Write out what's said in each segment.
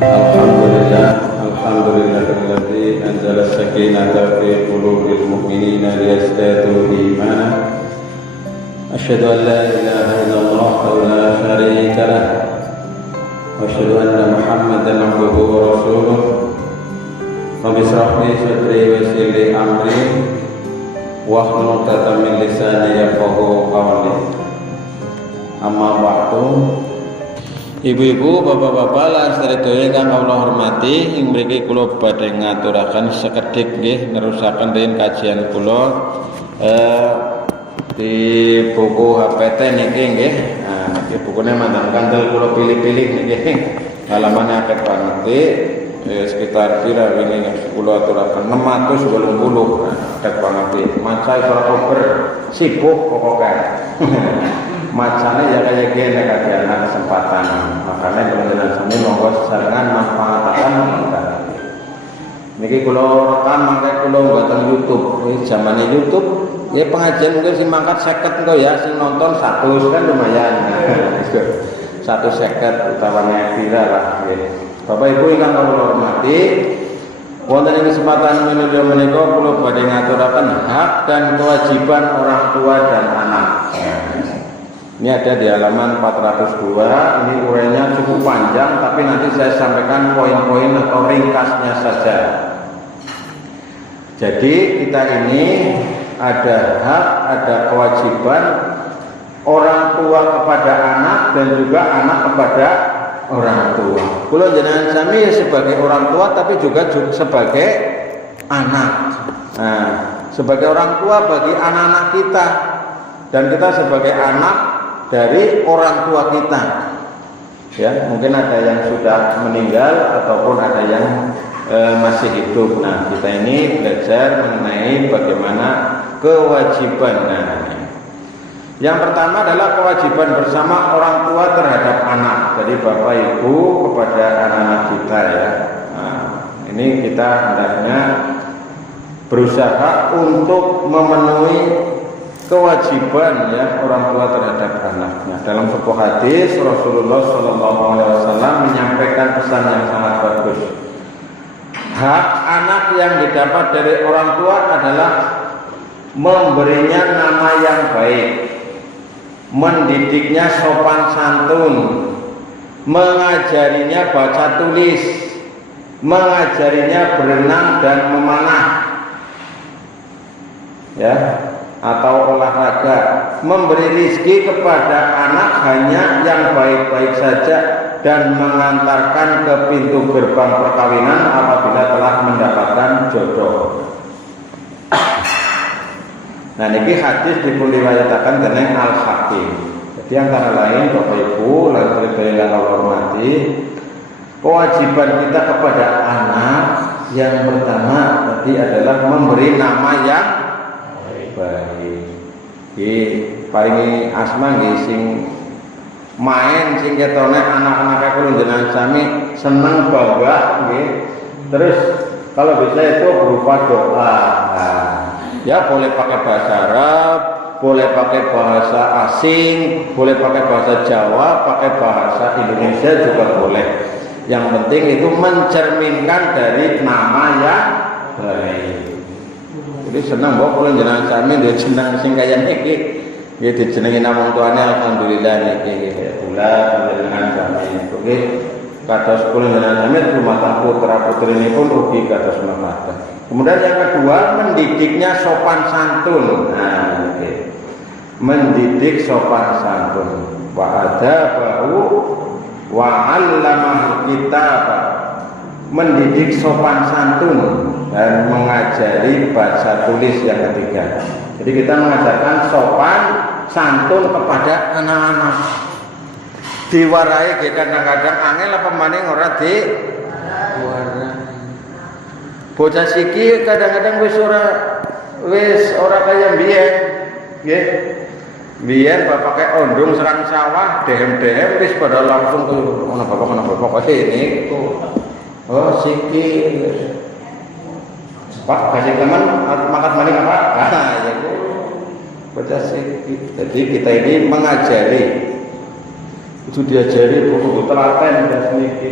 Alhamdulillahilladzi anzala as-sakinata fi qulubil mu'minina liyazdadu imanan. Asyhadu an la ilaha illallah wa la syarika lah. Wa asyhadu anna Muhammadan abduhu wa rasuluh. Rabbi shrah li sadri wa yassir li amri wahlul 'uqdatam min lisani yafqahu qawli. Amma ba'du. Ibu-ibu, bapak-bapak, lan sedherek ingkang kula hormati, ing mriki kula badhe ngaturaken sekedhik nggih nerusaken rin kajian kula di buku HPT niki nggih. Nah, iki bukune mantan kandel kula pilih-pilih niki. Halamane akeh banget. Sekitar kira wingi kula aturaken 680. Akeh banget. Maca ora kober sibuk pokoke. Macamnya ya kayak gini kadang kesempatan, makanya benar-benar sini monggo sesarengan manfaatkan. Niki kulo rekam makanya kulo buatan YouTube. Ini zamannya YouTube, ya pengajian mungkin si mangkat 50 kok ya, si nonton 100 kan lumayan. 150 utamanya viral lah. Bapak Ibu ingkang kula hormati, wonten ing kesempatan menika menika kula badhe ngaturaken hak dan kewajiban orang tua dan anak. Ini ada di halaman 402. Ini uraiannya cukup panjang, tapi nanti saya sampaikan poin-poin atau ringkasnya saja. Jadi kita ini ada hak, ada kewajiban orang tua kepada anak dan juga anak kepada orang tua. Kula jenengan sami sebagai orang tua, tapi juga sebagai anak. Nah, sebagai orang tua bagi anak-anak kita, dan kita sebagai anak dari orang tua kita. Ya, mungkin ada yang sudah meninggal ataupun ada yang masih hidup. Nah, kita ini belajar mengenai bagaimana kewajiban. Nah, yang pertama adalah kewajiban bersama orang tua terhadap anak. Jadi bapak ibu kepada anak-anak kita ya. Nah, ini kita hendaknya berusaha untuk memenuhi kewajiban ya orang tua terhadap anaknya. Dalam sebuah hadis Rasulullah SAW menyampaikan pesan yang sangat bagus. Hak anak yang didapat dari orang tua adalah memberinya nama yang baik, mendidiknya sopan santun, mengajarinya baca tulis, mengajarinya berenang dan memanah, ya, atau olahraga, memberi rizki kepada anak hanya yang baik-baik saja dan mengantarkan ke pintu gerbang perkawinan apabila telah mendapatkan jodoh. Nah, ini hadis diriwayatkan dening Al-Hakim. Jadi antara lain Bapak Ibu lan sedherek hormati, kewajiban kita kepada anak yang pertama tadi adalah memberi nama yang baik. Paling asma nggih sing main sing ketone anak-anak kula jenengan sami seneng bangga nggih. Terus kalau bisa itu berupa doa. Ya boleh pakai bahasa Arab, boleh pakai bahasa asing, boleh pakai bahasa Jawa, pakai bahasa Indonesia juga boleh. Yang penting itu mencerminkan dari nama yang baik. Jadi senang bahwa kalau jenengan sami dia senang sing kaya niki. Nggih dijenengi nama tuane alhamdulillah niki bulan jenengan sami. Oke. Kados kula jenengan sami rumah putra-putrinipun ugi kados mekaten. Kemudian yang kedua, mendidiknya sopan santun. Nah, oke. Mendidik sopan santun. Wa adabahu wa 'allamahu kitab. Mendidik sopan santun dan mengajari baca tulis yang ketiga. Jadi kita mengajarkan sopan santun kepada anak-anak. Diwarai kadang-kadang angel apa maning ora diwarai. Bocah siki kadang-kadang wis ora kaya mbiyen. Nggih. Mbiyen bapak pakai ondong serang sawah, dehem-dehem wis pada langsung ke ono bapak ini. Oh, siki Pak, kasih teman makan maning apa? Ah, ya bocah siki. Jadi kita ini mengajari. Itu diajari buku telaten dan semiki.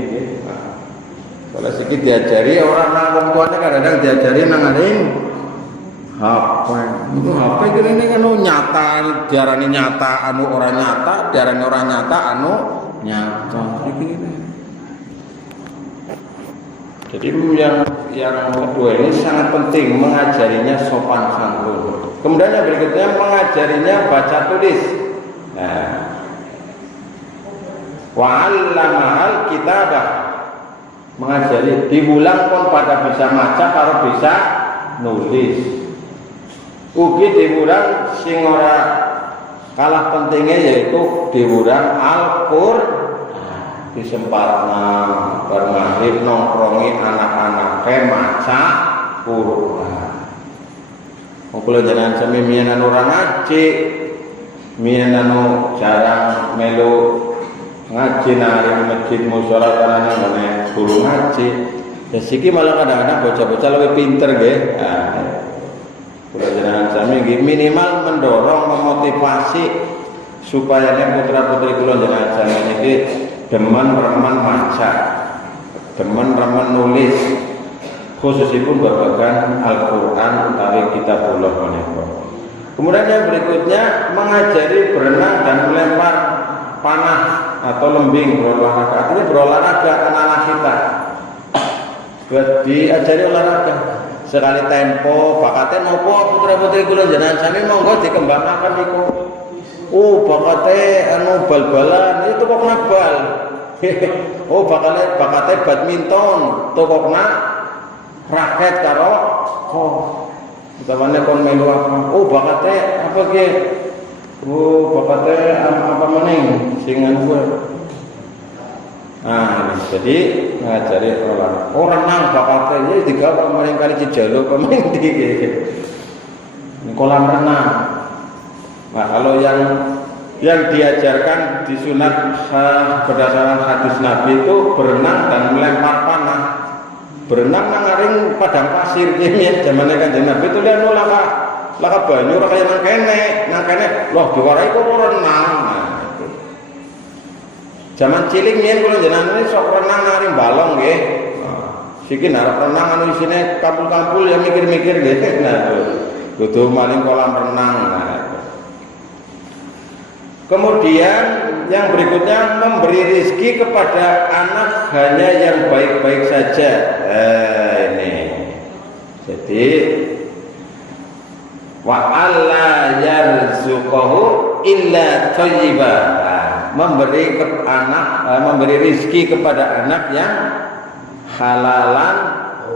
Kalau sikit diajari orang nang wong tuane kadang-kadang diajari nang ngaring HP. Itu HP kene kan nyata, diarani nyata anu ora nyata, diarani ora nyata anu nyata. Iki. Jadi yang kedua ini sangat penting mengajarinya sopan santun. Kemudian yang berikutnya mengajarinya baca tulis. Nah, wa'allamahal kitabah, mengajari diulang pun pada bisa maca karo bisa nulis. Ugi diulang sing ora kalah pentingnya yaitu diulang Al-Qur'an. Disempatna bermahrib nongkrongi anak-anak maca Qur'an. Kula jenengan sami miyenan ora ngaji, miyenan jarang melu ngaji nari masjid musala karena ngene guru ngaji. Ya siki malah kadang-kadang bocah-bocah lebih pinter nggih. Kula jenengan sami nggih minimal mendorong memotivasi supaya putra-putri kula jenengan sami niki demen remen maca, demen remen nulis, khususipun babagan Al-Qur'an utawi kitabullah menika. Kemudian yang berikutnya mengajari berenang dan melempar panah atau lembing berolahraga. Artinya berolahraga anak-anak kita. Diajari olahraga. Sekali tempo, bakatnya nopo putra-putri kula jenengan sami monggo dikembangkan niku. Bakate anu bal-balan itu kok bal. Bakate badminton, tokokna raket karo utamane kon melu apa? Bakate apa ge? Bakate apa maning sing anu. Jadi ngajari orang nang bakate ya digawe maring kali Cijalo pemain di kolam renang. Nah, kalau yang diajarkan disunat berdasarkan hadis Nabi itu berenang dan melempar panah. Berenang nangaring padang pasir ini zamannya Kanjeng Nabi itu lihat laka banyu ora kaya nang kene loh diwarai kok renang. Nah, itu. Zaman cilik yen kula jenengan sok renang nangaring balong nggih. Siki arep renang anu isine kampul-kampul ya mikir-mikir nggih. Nah, kudu maling kolam renang. Nah, kemudian yang berikutnya memberi rezeki kepada anak hanya yang baik-baik saja. Ini. Jadi wa alla yarzuqahu illa thayyiban. Memberi rezeki kepada anak yang halalan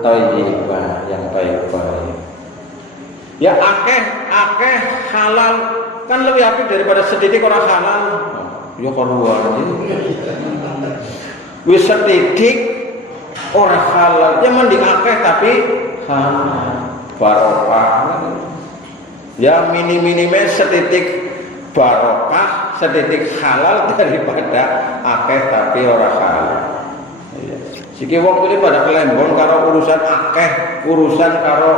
thayyibah, yang baik-baik. Ya akeh halal kan lebih apik daripada sedidik orang halal. Ya karuan wis sedidik orang halal ya mending akeh tapi halal barokah. Ya minim-minimnya sedidik barokah, sedidik halal daripada akeh tapi orang halal. Siki wong kuwi pada kelembon karo urusan akeh, urusan karo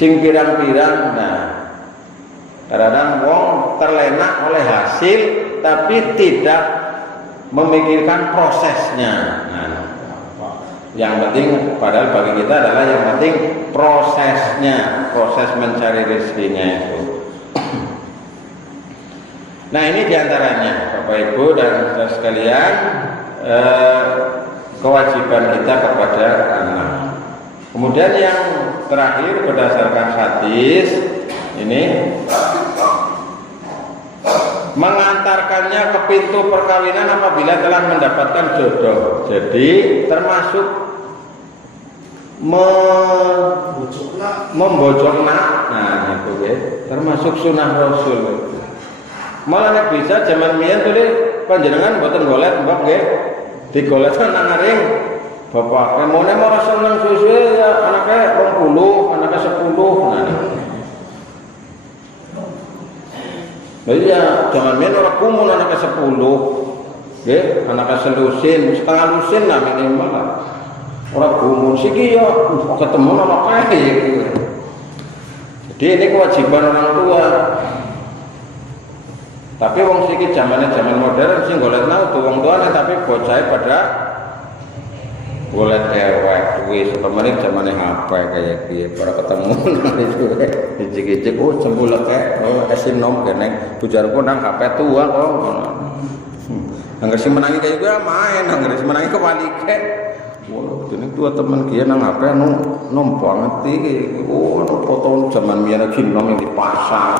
sing pirang-pirang. Nah, kadang-kadang wong terlena oleh hasil tapi tidak memikirkan prosesnya. Nah, yang penting padahal bagi kita adalah yang penting prosesnya, proses mencari rezekinya itu. Nah, ini diantaranya Bapak Ibu dan saudara sekalian, kewajiban kita kepada anak. Kemudian yang terakhir berdasarkan hadis ini mengantarkannya ke pintu perkawinan apabila telah mendapatkan jodoh. Jadi termasuk membojokna. Nah itu ya, termasuk sunnah Rasul. Malah nek bisa zaman miyen tuh panjenengan boten golet mbok nggih. Digoletkan nang ngaring bapak emone ora seneng suwe ya anaknya 20, anaknya 10. Nah iya, jangan main orang kumun anaknya 10, nggih, anaknya selusin, setengah lusin lah minimal lah. Orang kumun siki ya ketemu nama kaya. Jadi ini kewajiban orang tua. Tapi wong siki zaman modern sing golek nang tuh wong tuane tapi bocah pada boleh dewek wis kemarin zamane HP kayak piye para ketemu nang itu ijik-ijik cembulek esinom kene bujarku nang HP tua kok angger sing menangi kayak gue main angger sing menangi kewalike wah ini dua teman kia nang HP anu numpang ngerti foto zaman biyen ginom di pasar.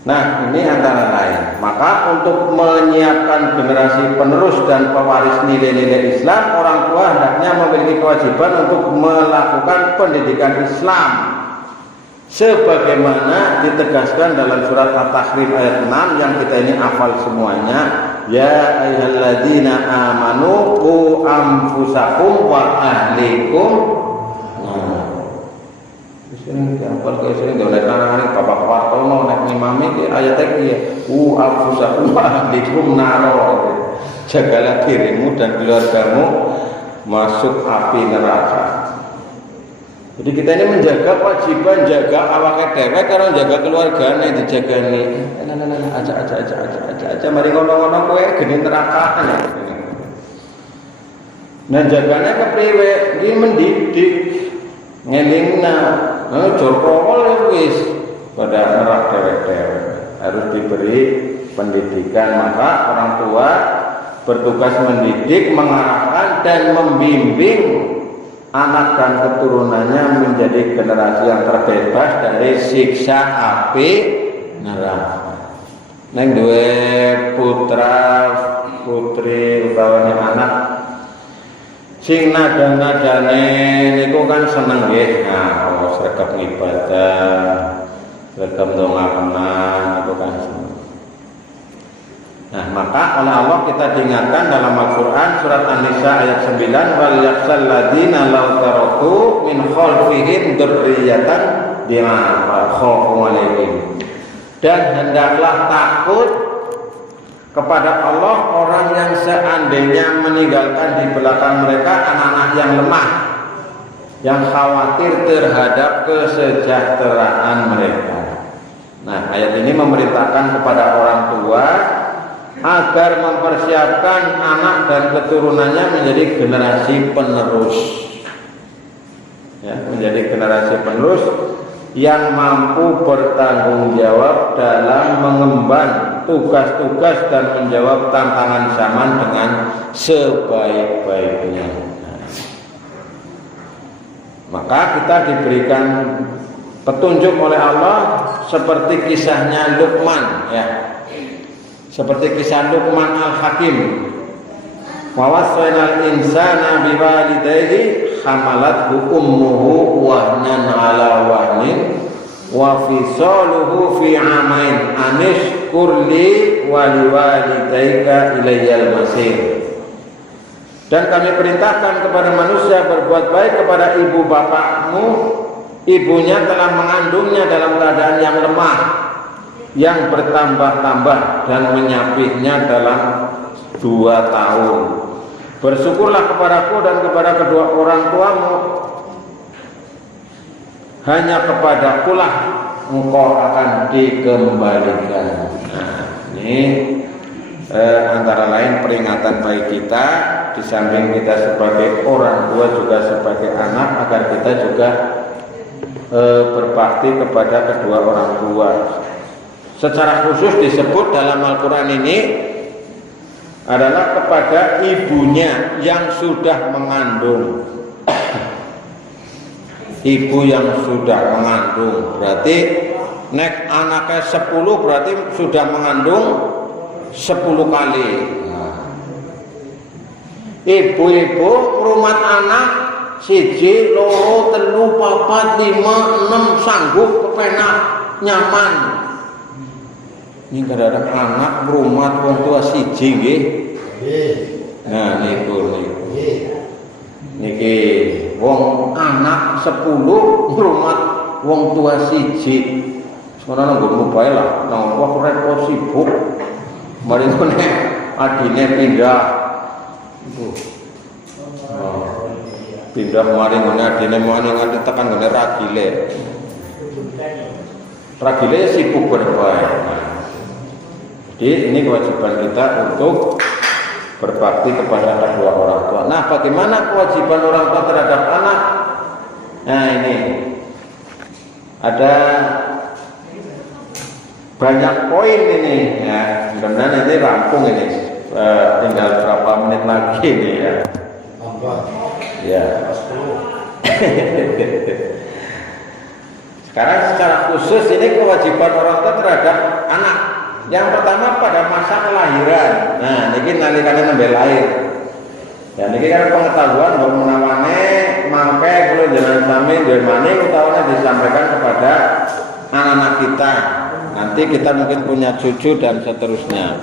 Nah ini antara lain. Maka untuk menyiapkan generasi penerus dan pewaris nilai-nilai Islam, orang tua hendaknya memiliki kewajiban untuk melakukan pendidikan Islam sebagaimana ditegaskan dalam surat At-Tahrim ayat 6 yang kita ini hafal semuanya. Ya ayyuhalladzina amanu qu anfusakum wa ahlikum. Sering diapal ke sering nggak naik bapak Wartono naik imami ke ayat ini anfusakum wa ahlikum naro, jagalah dirimu dan keluargamu masuk api neraka. Jadi kita ini menjaga kewajiban jaga awake dhewe karo jaga keluargane dijagani. Aja mari ngono-ngono kowe geni neraka. Nah jagane kepriwe? Iki mendidik ngelingna jorkol wis pada nerak dewek-dewek harus diberi pendidikan. Maka orang tua bertugas mendidik, mengarahkan dan membimbing anak dan keturunannya menjadi generasi yang terbebas dari siksa api neraka. Neng duwe putra putri utawane anak sing nada-nadane niku kan seneng nggih. Nah, sregep ibadah, sregep ndonga-ndongan niku kan seneng. Nah, maka oleh Allah kita diingatkan dalam Al-Qur'an surat An-Nisa ayat 9 wal yakhsal ladzina law taraku min khalfihim dzurriyyatan bima khafu alaihim. Dan hendaklah takut kepada Allah orang yang seandainya meninggalkan di belakang mereka anak-anak yang lemah, yang khawatir terhadap kesejahteraan mereka. Nah, ayat ini memerintahkan kepada orang tua agar mempersiapkan anak dan keturunannya menjadi generasi penerus, ya, menjadi generasi penerus yang mampu bertanggung jawab dalam mengemban tugas-tugas dan menjawab tantangan zaman dengan sebaik-baiknya. Maka kita diberikan petunjuk oleh Allah seperti kisahnya Luqman, ya, seperti kisah Luqman Al-Hakim. Wa wasainal insana biwalidayhi hamalathu ummuhu wahnan ala wahnin wa fisaluhu fi amain anishkur li wa liwalidayka ilayyal masir. Dan kami perintahkan kepada manusia berbuat baik kepada ibu bapakmu. Ibunya telah mengandungnya dalam keadaan yang lemah, yang bertambah-tambah dan menyapihnya dalam 2 tahun. Bersyukurlah kepadaku dan kepada kedua orang tuamu, hanya kepadakulah engkau akan dikembalikan. Nah, ini antara lain peringatan bagi kita, di samping kita sebagai orang tua juga sebagai anak, agar kita juga berbakti kepada kedua orang tua. Secara khusus disebut dalam Al-Quran ini adalah kepada ibunya yang sudah mengandung. Ibu yang sudah mengandung berarti nek anaknya 10 berarti sudah mengandung 10 kali. Ibu-ibu rumah anak 1, 2, 3, 4, 5, 6 sanggup kepenak nyaman. Ini kadang-kadang anak rumah wong tua 1 nggih. Nah niku niki wong anak 10 rumah wong tua 1. Sekarang nggo mobile lah, nang wong repot sibuk. Mari ngene adine pindah. Pindah mari ngene adine mari nganti tekan ngene ragile. Ragile sibuk berbaik. Jadi ini kewajiban kita untuk berbakti kepada kedua orang tua. Nah, bagaimana kewajiban orang tua terhadap anak? Nah, ini ada banyak poin ini ya. Mudah-mudahan ini rampung ini. Tinggal berapa menit lagi nih ya. Ya. Sekarang secara khusus ini kewajiban orang tua terhadap anak. Yang pertama pada masa kelahiran. Nah, ini nalikannya nembe lahir. Dan ini kan pengetahuan bahwa menawane mangke kulo jenengan sami duwe maning utawane disampaikan kepada anak-anak kita. Nanti kita mungkin punya cucu dan seterusnya.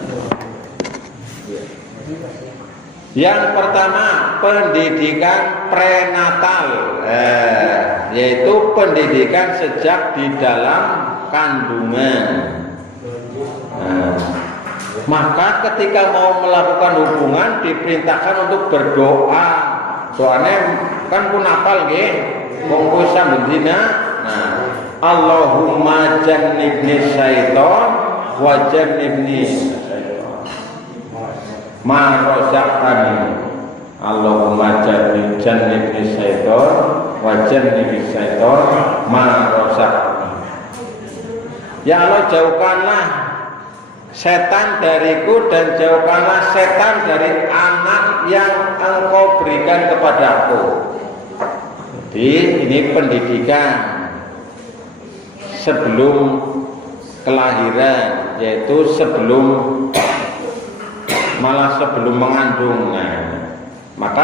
Yang pertama, pendidikan prenatal, yaitu pendidikan sejak di dalam kandungan. Maka ketika mau melakukan hubungan diperintahkan untuk berdoa. Soalnya kan pun apal nggih, wong sambut dina. Nah, Allahumma jannibni syaiton wa jannibni ma razaqtani. Allahumma jannibni syaiton wa jannibni syaiton ma razaqtani. Ya Allah, jauhkanlah setan dariku dan jauhkanlah setan dari anak yang engkau berikan kepadaku. Jadi ini pendidikan sebelum kelahiran, yaitu sebelum mengandung. Nah, maka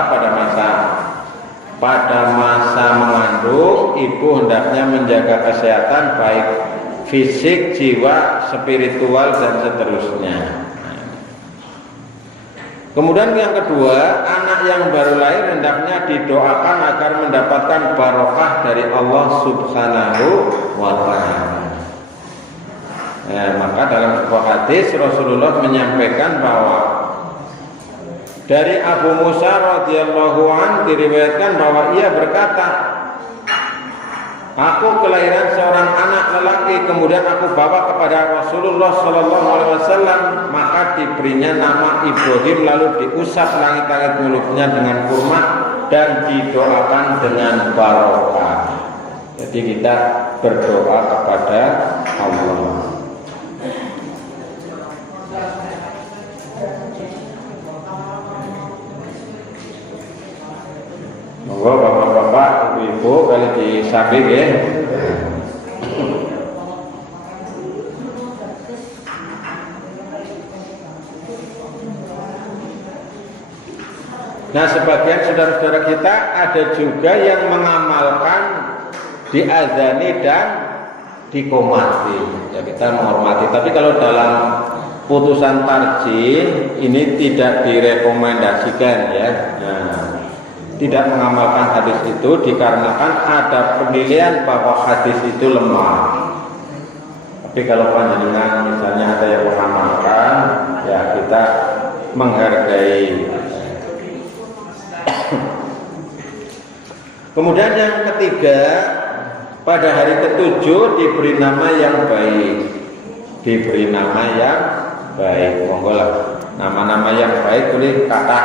pada masa mengandung, ibu hendaknya menjaga kesehatan baik fisik, jiwa, spiritual dan seterusnya. Kemudian yang kedua, anak yang baru lahir hendaknya didoakan agar mendapatkan barokah dari Allah Subhanahu wa ta'ala. Maka dalam sebuah hadis Rasulullah menyampaikan bahwa dari Abu Musa radhiyallahu anhu diriwayatkan bahwa ia berkata, aku kelahiran seorang anak lelaki, kemudian aku bawa kepada Rasulullah Sallallahu Alaihi Wasallam, maka diberinya nama Ibrahim, lalu diusap langit-langit mulutnya dengan kurma dan didoakan dengan barokah. Jadi kita berdoa kepada Allah. Monggo bapak-bapak, ibu-ibu kali disabik ya. Nah, sebagian saudara-saudara kita ada juga yang mengamalkan diazani dan dikomati. Ya, kita menghormati. Tapi kalau dalam putusan tarjih ini tidak direkomendasikan ya. Nah, tidak mengamalkan hadis itu dikarenakan ada penilaian bahwa hadis itu lemah. Tapi kalau panjenengan misalnya ada yang mengamalkan, ya kita menghargai. Kemudian yang ketiga, pada hari ketujuh diberi nama yang baik. Diberi nama yang baik. Monggo lah. Nama-nama yang baik boleh kata.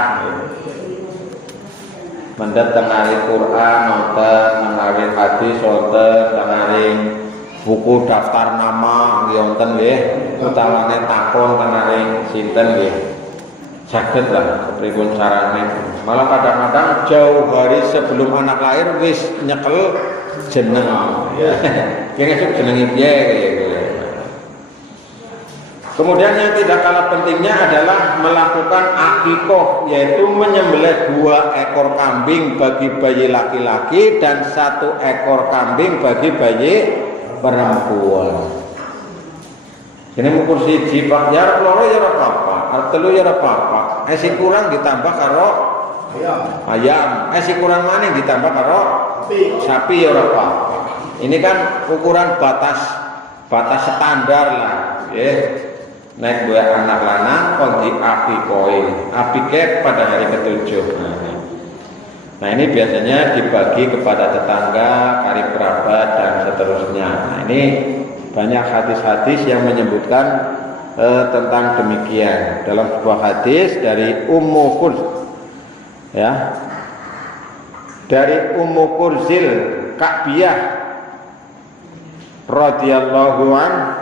Mendet tengari Quran, nonton, tengari hadis, nonton, tengari buku daftar nama, nonton nggih, utamane takon tengari sinten nggih. Saged lah pripun carane. Malah kadang-kadang jauh hari sebelum anak lahir wis nyekel jeneng. Kene esuk jenenge piye gitu. Kemudian yang tidak kalah pentingnya adalah melakukan akikoh, yaitu menyembelih 2 ekor kambing bagi bayi laki-laki dan 1 ekor kambing bagi bayi perempuan. Ini mukul siji pak jar loro ya ora apa-apa, arep telu ya ora apa-apa. Esi kurang ditambah karo ayam. Esi kurang maning ditambah karo sapi ya ora apa-apa. Ini kan ukuran batas standar lah, ya. Naik 2 anak lanang kon apike pada hari ketujuh. Nah, ini biasanya dibagi kepada tetangga, karib kerabat dan seterusnya. Nah, ini banyak hadis-hadis yang menyebutkan tentang demikian dalam sebuah hadis dari Ummu Kurzil Ka'biyah radhiyallahu an,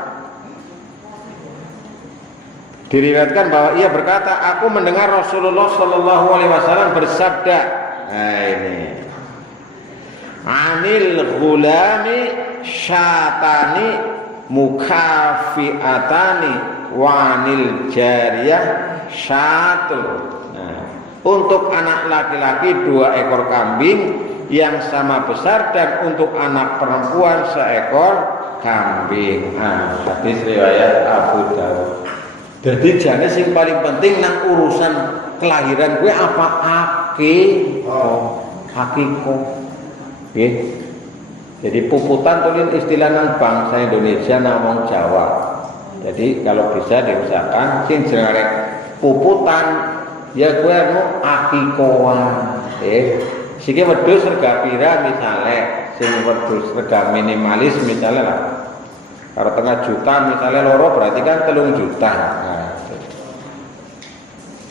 diriwayatkan bahwa ia berkata, aku mendengar Rasulullah Shallallahu Alaihi Wasallam bersabda, ini anil ghulami syatani mukafiatani wanil jariyah syatul. Untuk anak laki-laki 2 ekor kambing yang sama besar, dan untuk anak perempuan 1 ekor kambing. Hadis riwayat Abu Dawud. Jadi jane sing paling penting nang urusan kelahiran gue apa? Akikoh. Nggih. Jadi puputan tulis istilah nang bangsa Indonesia nang wong Jawa. Jadi kalau bisa diusahakan sing jenenge puputan ya gue akikohan. Siki wedhus rega pira misale, sing wedhus rega minimalis misale lah. Kalau tengah juta misalnya loro berarti kan 3 juta.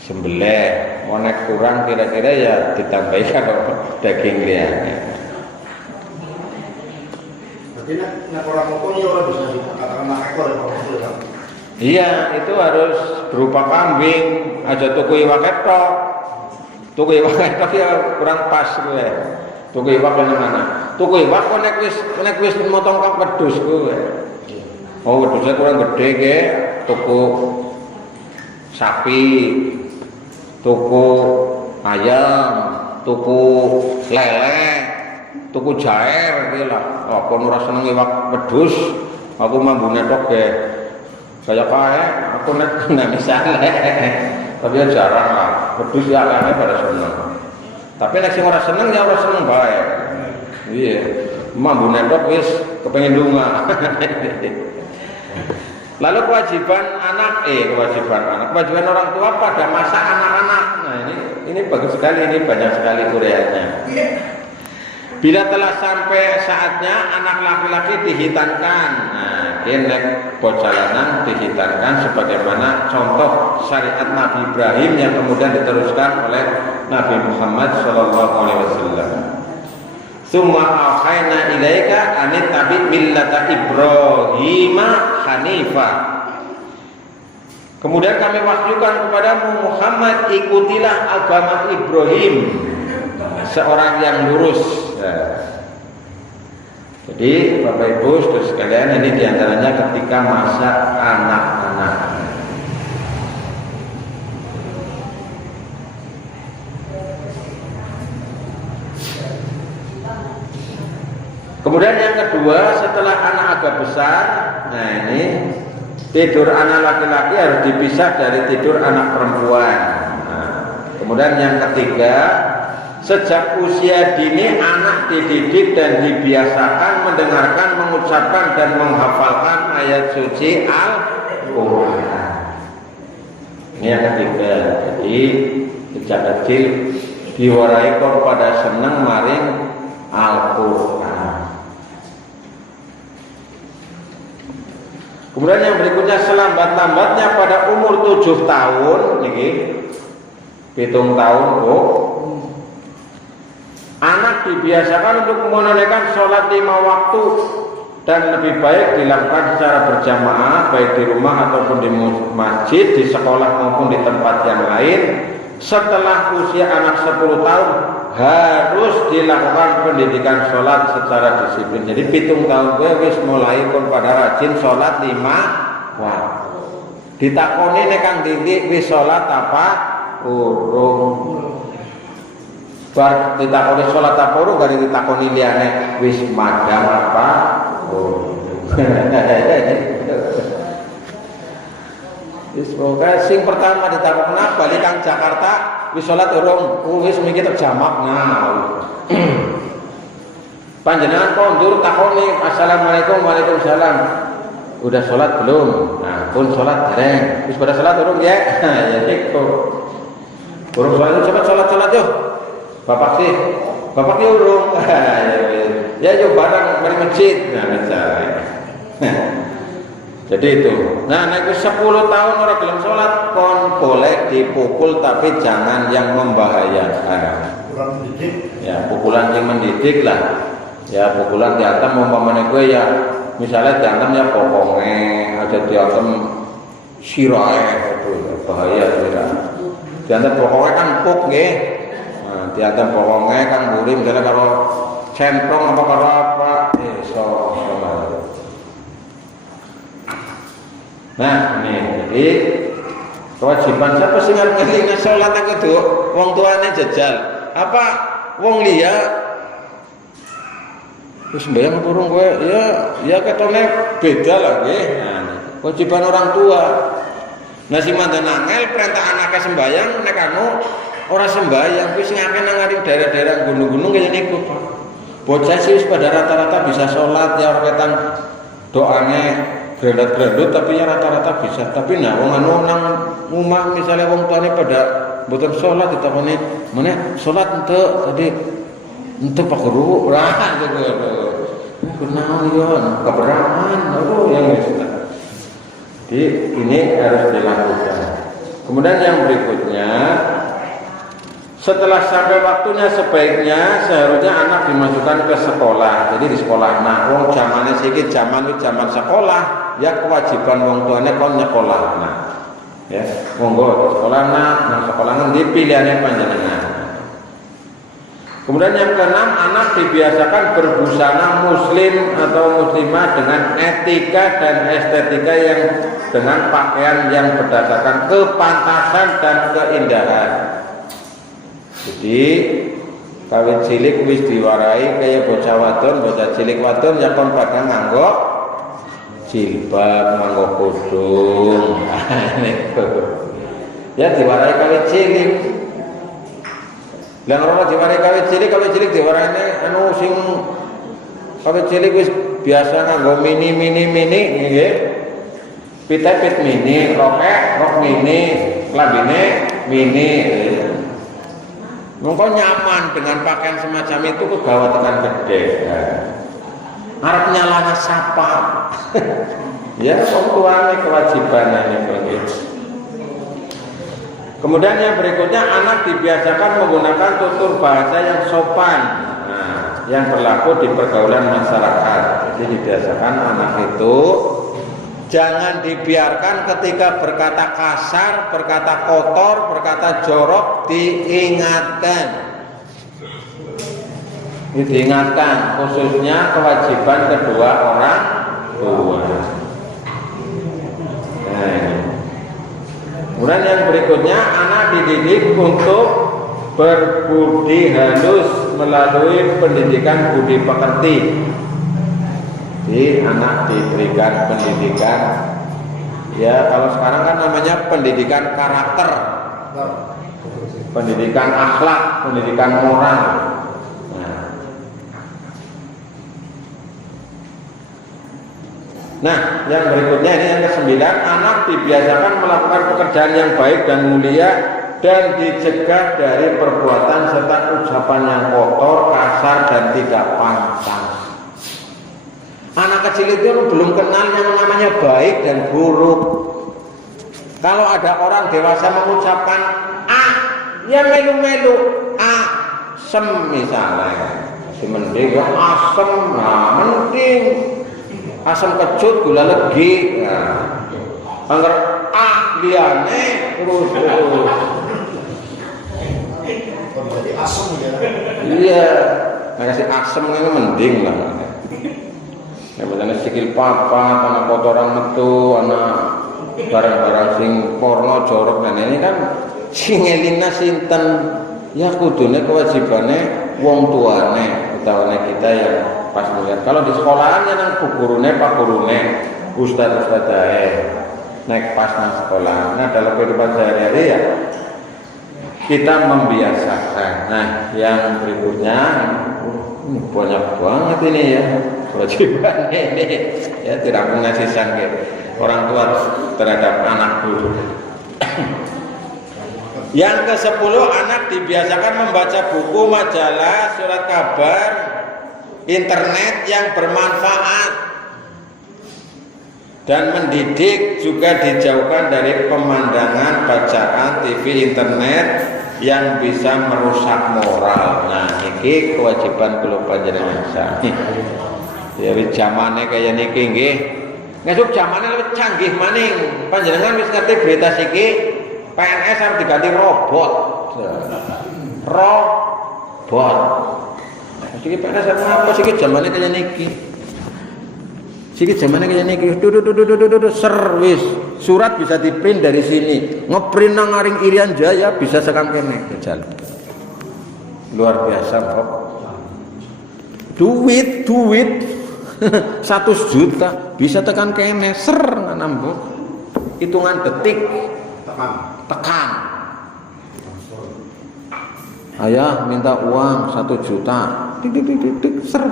Sembelih monek kurang kira-kira ya ditambahkan daging liane. Berarti nek orang ngomong ya orang bisa dikatakan ekor ya. Iya, itu harus berupa kambing, aja tuku iwak ketok. Tuku iwak ketok ya kurang pas gue. Tuku iwak mana? Tuku iwak kok nek wis motong kok wedhus gue. Oh, wedhusnya kurang gede ge, tuku sapi, tuku ayam, tuku lele, tuku jair gitu lah. Oh, aku ora seneng iwak wedhus, aku mambune tok ge. Kayak aku nek misalnya, tapi ya jarang lah. Wedhus ya akeh pada seneng. Tapi nek sing ora seneng ya ora seneng bae. Iya, mambune tok wis kepengin lunga. Lalu kewajiban orang tua pada masa anak-anak. Nah ini bagus sekali, ini banyak sekali uraiannya. Bila telah sampai saatnya anak laki-laki dihitankan. Nah, ini bocah lanang dihitankan sebagaimana contoh syariat Nabi Ibrahim yang kemudian diteruskan oleh Nabi Muhammad SAW. Summa auhayna ilaika anit tabi millata Ibrahim Hanifah. Kemudian kami wahyukan kepadamu Muhammad, ikutilah agama Ibrahim, seorang yang lurus. Jadi Bapak Ibu saudara sekalian, ini diantaranya ketika masa anak-anak. Kemudian yang kedua, setelah anak agak besar, nah ini tidur anak laki-laki harus dipisah dari tidur anak perempuan. Nah, kemudian yang ketiga, sejak usia dini anak dididik dan dibiasakan mendengarkan, mengucapkan dan menghafalkan ayat suci Al-Quran. Ini yang ketiga. Jadi sejak kecil diwarai kok pada seneng maring Al-Quran. Kemudian yang berikutnya, selambat-lambatnya pada umur 7 tahun, niki 7 tahun kok, anak dibiasakan untuk menunaikan sholat 5 waktu dan lebih baik dilakukan secara berjamaah baik di rumah ataupun di masjid, di sekolah maupun di tempat yang lain. Setelah usia anak 10 tahun harus dilakukan pendidikan sholat secara disiplin. Jadi 7 tahun gue wis mulai kon pada rajin sholat 5 waktu. Ditakoni nek Kang Didi wis sholat apa? Urung. Bar ditakoni sholat apa urung, gak ditakoni liyane wis madang apa? Semoga sing pertama ditakoni kenapa balik Kang Jakarta wis sholat urung, wis mikir terjamak. Nah, panjenengan kondur takoni assalamualaikum, waalaikumsalam. Udah sholat belum? Nah, pun sholat dereng. Wis pada sholat urung ya? Ya iku. Urung sholat, coba sholat yuk. Bapak sih urung. Ya yuk bareng mari masjid. Nah, misalnya. Jadi itu. Nah, nek 10 tahun orang gelem sholat, kon boleh dipukul tapi jangan yang membahayakan. Kurang mendidik. Ya, pukulan yang mendidik lah. Ya, pukulan diantem umpamane gue ya, misalnya diantem ya pokoknya aja diantem sirahe itu bahaya tidak. Diantem pokoknya kan puk nggih. Nah, diantem pokoknya kan buri misalnya kalau centong apa karo apa so. Nah, ini jadi kewajiban siapa sih ngerti sholat itu wong tuane jajal apa wong liya wis sembahyang turun kowe ya ketone beda lah nggih. Nah, kewajiban orang tua. Nah si mantan angel perintah anaknya sembahyang nek anu ora sembahyang wis ngake nang ngarep daerah-daerah gunung-gunung kaya niku Pak. Bocah sih pada rata-rata bisa sholat ya wetan doane gerendut tapi ya rata-rata bisa. Tapi nah wong anu nang omah misalnya wong tuane pada mboten sholat ditakoni meneh sholat ente tadi ente Pak Guru ora gitu. Kunaon yo keberatan aduh yang gitu. Jadi ini harus dilakukan. Kemudian yang berikutnya setelah sampai waktunya sebaiknya seharusnya anak dimasukkan ke sekolah. Jadi di sekolah. Nah, wong zamane siki zaman sekolah, ya kewajiban wong tuane kon nyekolah. Nah, ya, monggo sekolah nang sekolah ngendi pilihane panjenengan. Kemudian yang keenam, anak dibiasakan berbusana muslim atau muslimah dengan etika dan estetika yang dengan pakaian yang berdasarkan kepantasan dan keindahan. Jadi kawin cilik wis diwarai kayak bocah wadon, bocah cilik wadon ya kon padha nganggo jilbab, nganggo kudung. Ya diwarai kawin cilik. Lah ora diwarai kawin cilik diwarai anu sing kawin cilik wis biasa nganggo mini nggih. Pit mini, rok mini, klambine mini. Mongko nyaman dengan pakaian semacam itu kegawa tekan gede. Arep nyalana sapa. Ya wong tuane kewajibanane begitu. Kemudian yang berikutnya anak dibiasakan menggunakan tutur bahasa yang sopan. Nah, yang berlaku di pergaulan masyarakat. Jadi dibiasakan anak itu jangan dibiarkan ketika berkata kasar, berkata kotor, berkata jorok, diingatkan. Diingatkan khususnya kewajiban kedua orang tua. Nah, kemudian yang berikutnya anak dididik untuk berbudi halus melalui pendidikan budi pekerti. Jadi anak diberikan pendidikan, ya kalau sekarang kan namanya pendidikan karakter, pendidikan akhlak, pendidikan moral. Nah, yang berikutnya ini yang ke-9, anak dibiasakan melakukan pekerjaan yang baik dan mulia dan dicegah dari perbuatan serta ucapan yang kotor, kasar dan tidak pantas. Anak kecil itu belum kenal yang namanya baik dan buruk. Kalau ada orang dewasa mengucapkan ya melu-melu, sem misalnya, si mending ya asem, nah mending asam kecut gula legi. Nah, anggar liane terus. Jadi asem ya. Iya, ngasih asem ini mending lah. Ya misalnya sikil papa, anak kotoran metu, anak barang-barang sing porno jorok dan ini kan singelina sinten ya kudune kewajibannya wong tuane utawane kita yang pas melihat. Kalau di sekolahannya nang bu gurune, pak gurune, ustad-ustadae naik pas nang sekolah. Nah dalam kehidupan sehari-hari ya kita membiasakan. Nah yang berikutnya ini banyak banget ini ya kewajiban ini ya tidak mengasih sanggih orang tua terhadap anak dulu. Yang ke-10 anak dibiasakan membaca buku, majalah, surat kabar, internet yang bermanfaat. Dan mendidik juga dijauhkan dari pemandangan, bacaan, TV, internet yang bisa merusak moral. Nah, ini kewajiban kula panjenengan sami. Ya wis zamane kaya niki nggih. Ngesuk zamane luwih canggih maning. Panjenengan wis ngerti berita iki, PNS harus diganti robot. Robot. Iki PNS apa sih zamane kaya niki? Siki zamane kaya niki, servis surat bisa diprint dari sini, ngeprint nang Aring Irian Jaya bisa sekam kene jajal. Luar biasa kok. Duit 100 juta bisa tekan kene ser nambah. Hitungan detik tekan. Ayah minta uang 1 juta. Tik ser.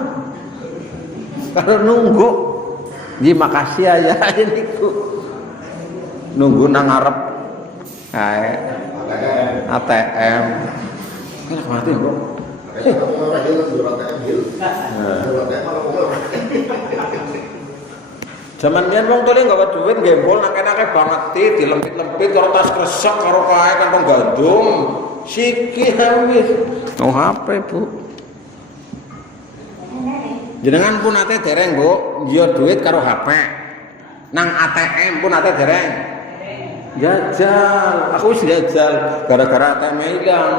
Kalau nunggu di makasih aja niku. Nunggu nang ngarep ATM. Kan mati, Bro. Zaman biyen wong tole gawe duit gembol nang enake banget dilempit-lempit karo tas kresek karo kae kantong gandum. Siki wis. No HP, Bu. Jenengan pun ate dereng, Bu, njiyo duit karo HP. Nang ATM pun ate dereng. Jajal, aku wis jajal gara-gara ATM ilang.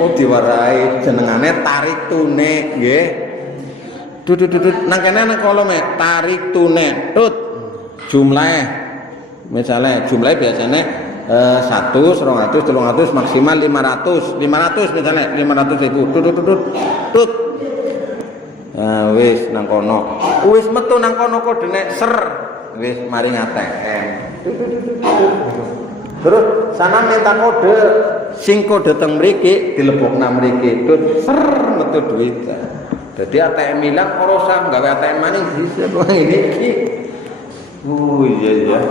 Oh diwarai jenengane tarik tune, nggih. Dudut nang kene nang kolome tarik tune. Tut. Jumlahe. Misalnya jumlahe biasanya 100, 200, 300 maksimal 500 misalnya 500.000. Tut. Nah, wis nang kono. Wis metu nang kono kodene ser. Wis mari ATM. Terus sana minta kode. Sing kode teng mriki dilebokna mriki. Tut ser metu duit. Dadi ATM ilang ora usah gawe ATM maning bisa doang iki. Iya.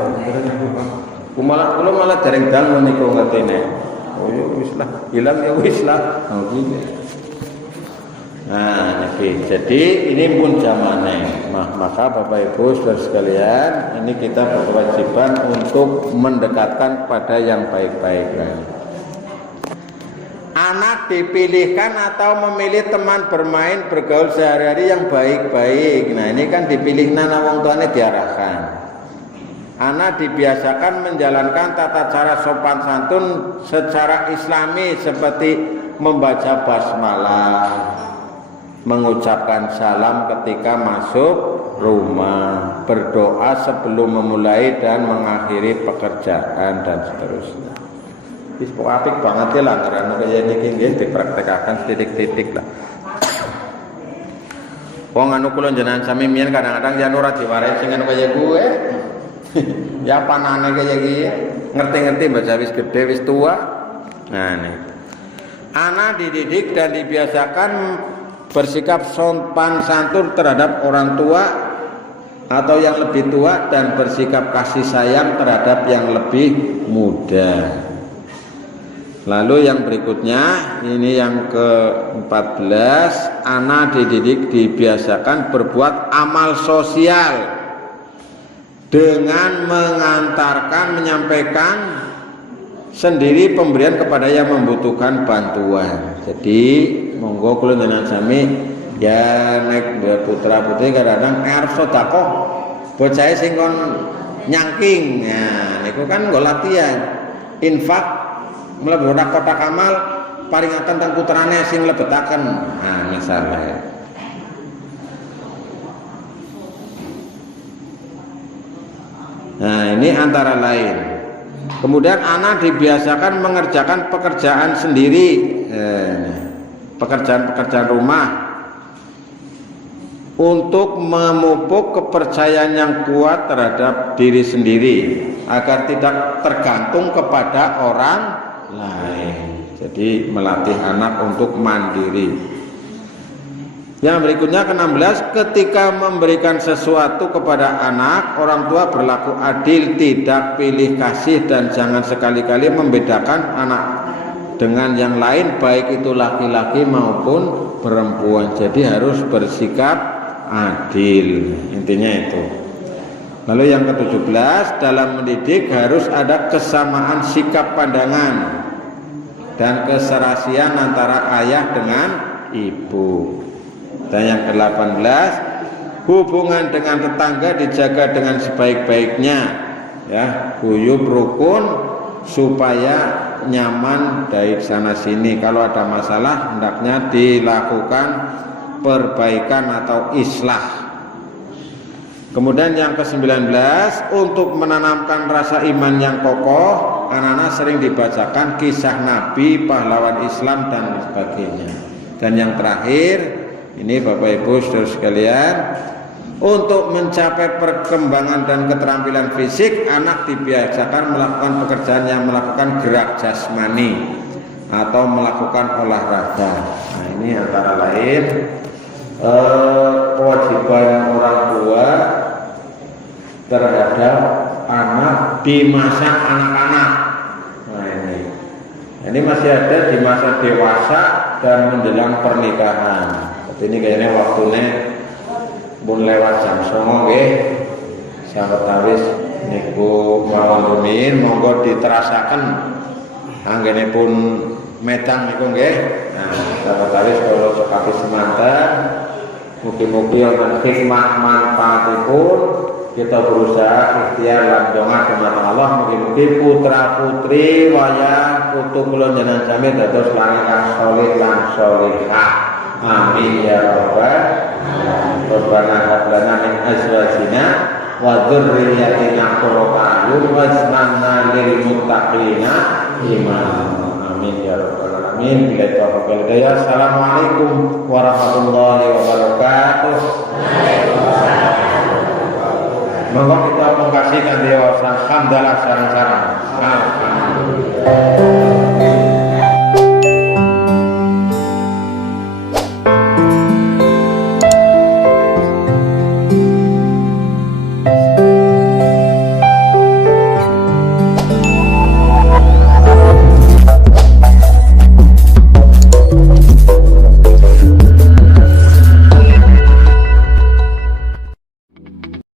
Kula malah dereng dang niku ngertine. Oh ya wis lah, ilang ya wis lah. Nah, jadi ini pun zamannya. Maka Bapak Ibu saudara sekalian, ini kita berkewajiban untuk mendekatkan pada yang baik-baik. Anak dipilihkan atau memilih teman bermain bergaul sehari-hari yang baik-baik. Nah, ini kan dipilih nana wong tuane diarahkan. Anak dibiasakan menjalankan tata cara sopan santun secara islami seperti membaca basmalah, mengucapkan salam ketika masuk rumah, berdoa sebelum memulai dan mengakhiri pekerjaan dan seterusnya. Wis apik banget ya lah karena kaya niki nggih dipraktekkan titik-titik lah. Wong anu kula jenengan sami mien kadang-kadang yen ora diwarai sing anu kaya gue. Ya panane kaya iki ngerti-ngerti baca wis gede wis tua. Nah nih. Anak dididik dan dibiasakan bersikap sopan santun terhadap orang tua atau yang lebih tua dan bersikap kasih sayang terhadap yang lebih muda. Lalu yang berikutnya ini yang ke-14, anak dididik dibiasakan berbuat amal sosial dengan mengantarkan, menyampaikan sendiri pemberian kepada yang membutuhkan bantuan. Jadi monggo kula jenengan sami ya nek putra putri kadang arep sedekah bocahe sing kon nyangking. Nah niku kan nggo latihan infak mlebu kotak amal paringaken teng putrane sing lebetaken. Nah misalnya nah ini antara lain. Kemudian anak dibiasakan mengerjakan pekerjaan sendiri, pekerjaan-pekerjaan rumah untuk memupuk kepercayaan yang kuat terhadap diri sendiri agar tidak tergantung kepada orang lain. Jadi melatih anak untuk mandiri. Yang berikutnya ke-16, ketika memberikan sesuatu kepada anak, orang tua berlaku adil, tidak pilih kasih dan jangan sekali-kali membedakan anak dengan yang lain, baik itu laki-laki maupun perempuan. Jadi harus bersikap adil, intinya itu. Lalu yang ke-17, dalam mendidik harus ada kesamaan sikap pandangan dan keserasian antara ayah dengan ibu. Dan yang ke-18, hubungan dengan tetangga dijaga dengan sebaik-baiknya, ya, guyub rukun supaya nyaman dari sana sini. Kalau ada masalah hendaknya dilakukan perbaikan atau islah. Kemudian yang ke-19, untuk menanamkan rasa iman yang kokoh, anak-anak sering dibacakan kisah Nabi, pahlawan Islam dan sebagainya. Dan yang terakhir, ini Bapak Ibu saudara sekalian, untuk mencapai perkembangan dan keterampilan fisik, anak dibiasakan melakukan pekerjaan yang melakukan gerak jasmani atau melakukan olahraga. Nah, ini antara lain kewajiban orang tua terhadap anak di masa anak-anak. Nah, ini masih ada di masa dewasa dan menjelang pernikahan. Tapi ini kayaknya waktunya pun lewat jam 09.00 nggih. Sahabat tawis niku mawon rumiyin monggo diterasaken anggenipun medang niku nggih. Nah, sahabat tawis kula sekali semanten mugi-mugi wonten hikmah manfaatipun, kita berusaha ikhtiar lan donga dumateng Allah mugi-mugi putra putri wayah putu kula njenengan sami dados lanang saleh lan salehah. Amin ya rabbal alamin. Rabbana hab lana min azwajina wa dzurriyyatina qurrata a'yun waj'alna lil muttaqina imama. Amin ya rabbal alamin. Bila taufiq hidayah. Assalamualaikum warahmatullahi wabarakatuh. Monggo kita mengkasihkan dia hamdalah sarang-sarang.